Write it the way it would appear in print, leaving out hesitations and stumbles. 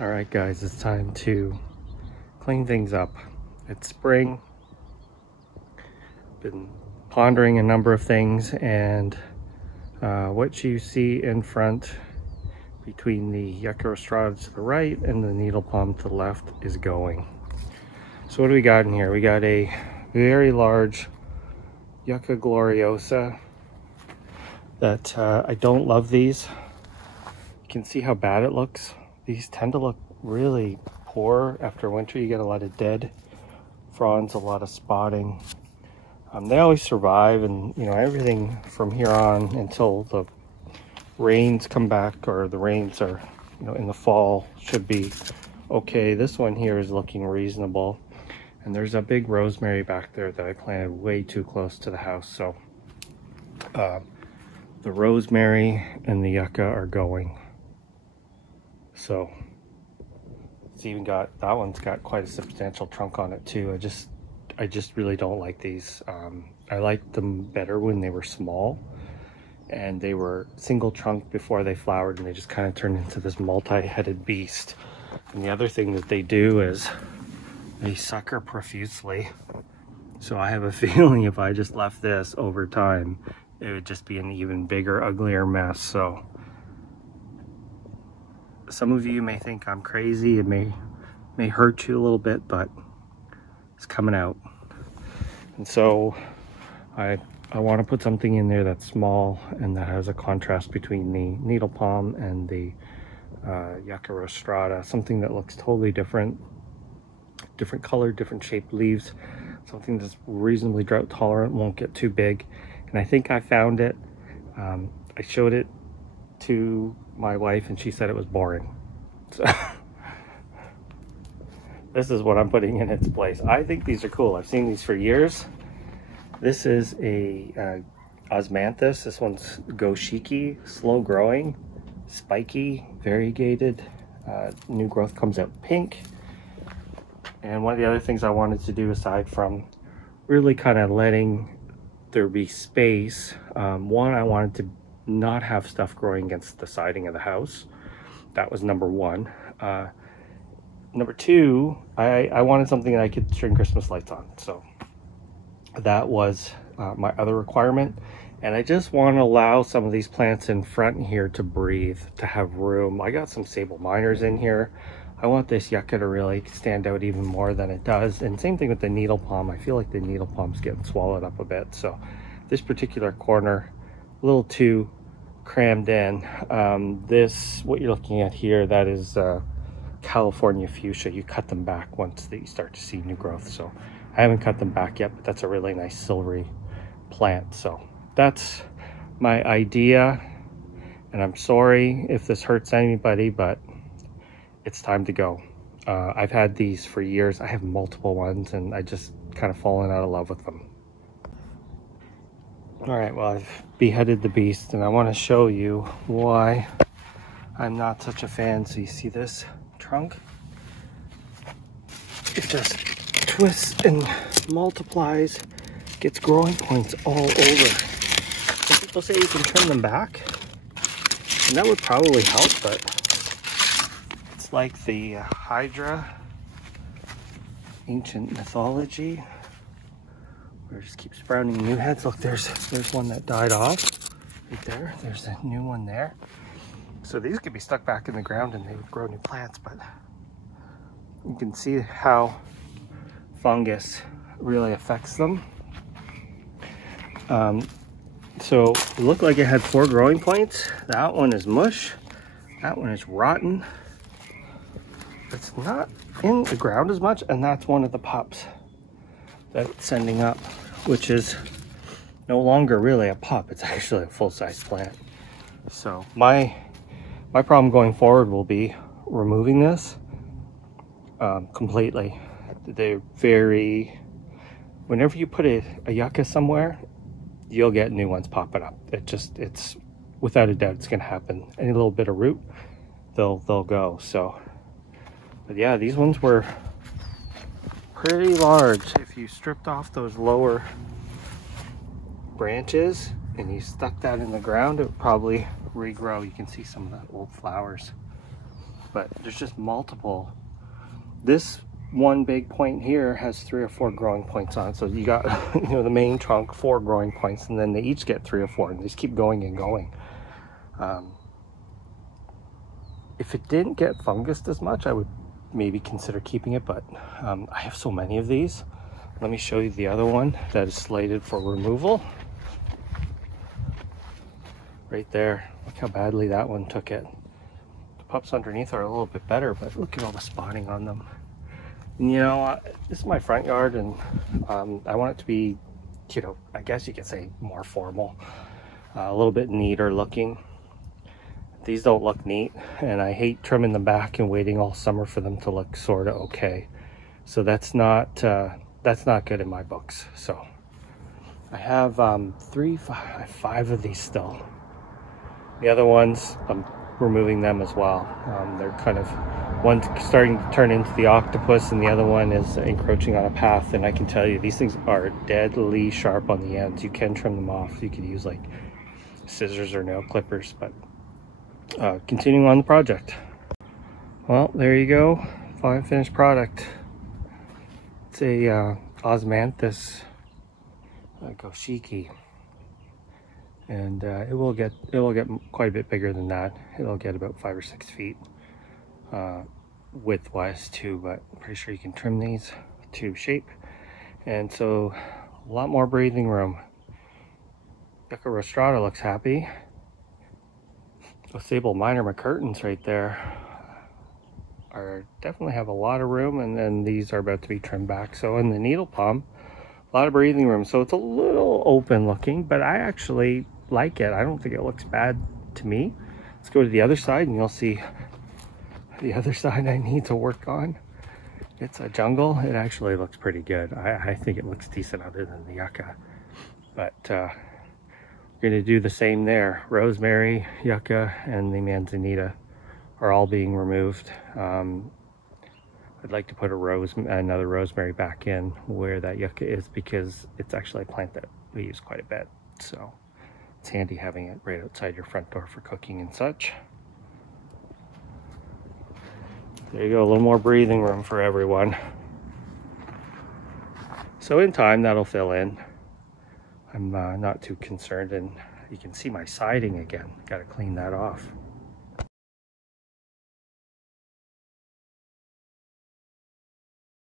All right, guys, it's time to clean things up. It's spring. Been pondering a number of things, and what you see in front between the Yucca rostrata to the right and the needle palm to the left is going. So what do we got in here? We got a very large Yucca gloriosa that I don't love these. You can see how bad it looks. These tend to look really poor after winter. You get a lot of dead fronds, a lot of spotting. They always survive, and you know, everything from here on until the rains come back, or the rains are, you know, in the fall, should be okay. This one here is looking reasonable, and there's a big rosemary back there that I planted way too close to the house. So the rosemary and the yucca are going. So it's even got, that one's got quite a substantial trunk on it too. I just really don't like these. I liked them better when they were small and they were single trunk before they flowered, and they just kind of turned into this multi-headed beast. And the other thing that they do is they sucker profusely. So I have a feeling if I just left this over time, it would just be an even bigger, uglier mess. So some of you may think I'm crazy. It may hurt you a little bit, but it's coming out. And so I want to put something in there that's small and that has a contrast between the needle palm and the Yucca rostrata. Something that looks totally different color, different shaped leaves. Something that's reasonably drought tolerant, won't get too big. And I think I found it. I showed it to my wife and she said it was boring. So this is what I'm putting in its place. I think these are cool. I've seen these for years. This is a Osmanthus. This one's Goshiki, slow growing, spiky, variegated. New growth comes out pink. And one of the other things I wanted to do, aside from really kind of letting there be space, one, I wanted to not have stuff growing against the siding of the house. That was number one. Number two, I wanted something that I could string Christmas lights on. So that was my other requirement. And I just want to allow some of these plants in front here to breathe, to have room. I got some sable minors in here. I want this yucca to really stand out even more than it does. And same thing with the needle palm. I feel like the needle palm's getting swallowed up a bit. So this particular corner, a little too crammed in. This, what you're looking at here, that is California fuchsia. You cut them back once you start to see new growth. So I haven't cut them back yet, but that's a really nice silvery plant. So that's my idea, and I'm sorry if this hurts anybody, but it's time to go. I've had these for years. I have multiple ones, and I just kind of fallen out of love with them. All right, well, I've beheaded the beast, and I want to show you why I'm not such a fan. So you see this trunk? It just twists and multiplies, gets growing points all over. Some people say you can trim them back, and that would probably help, but it's like the Hydra, ancient mythology, where it just keeps sprouting new heads. Look, there's one that died off right there. There's a new one there. So these could be stuck back in the ground and they would grow new plants, but you can see how fungus really affects them. So it looked like it had 4 growing points. That one is mush. That one is rotten. It's not in the ground as much, and that's one of the pups that it's sending up, which is no longer really a pup. It's actually a full-size plant. So my problem going forward will be removing this completely. They're very, whenever you put a yucca somewhere, you'll get new ones popping up. It's without a doubt, it's gonna happen. Any little bit of root, they'll go. So, but yeah, these ones were pretty large. If you stripped off those lower branches and you stuck that in the ground, it would probably regrow. You can see some of the old flowers. but there's just multiple. This one big point here has 3 or 4 growing points on it. So you got, you know, the main trunk, 4 growing points, and then they each get 3 or 4, and they just keep going and going. If it didn't get fungused as much, I would maybe consider keeping it, but I have so many of these. Let me show you the other one that is slated for removal. Right there, look how badly that one took it. The pups underneath are a little bit better, but look at all the spotting on them. And, you know, this is my front yard, and I want it to be, you know, I guess you could say more formal, a little bit neater looking. These don't look neat, and I hate trimming them back and waiting all summer for them to look sort of okay. So that's not good in my books. So I have 5 of these still. The other ones, I'm removing them as well. They're kind of, one's starting to turn into the octopus, and the other one is encroaching on a path. And I can tell you, these things are deadly sharp on the ends. You can trim them off. You could use like scissors or nail clippers, but continuing on the project. Well, there you go, finished product. It's a Osmanthus Goshiki, and it will get quite a bit bigger than that. It'll get about 5 or 6 feet width-wise too, but I'm pretty sure you can trim these to shape, and so a lot more breathing room. Yucca rostrata looks happy. Those sable minor curtains right there definitely have a lot of room, and then these are about to be trimmed back. So in the needle palm, a lot of breathing room. So it's a little open looking, but I actually like it. I don't think it looks bad to me. Let's go to the other side, and you'll see the other side I need to work on. It's a jungle. It actually looks pretty good. I think it looks decent other than the yucca, but we're going to do the same there. Rosemary, yucca, and the manzanita are all being removed. I'd like to put another rosemary back in where that yucca is, because it's actually a plant that we use quite a bit. So it's handy having it right outside your front door for cooking and such. There you go, a little more breathing room for everyone. So in time, that'll fill in. I'm not too concerned, and you can see my siding again. Got to clean that off.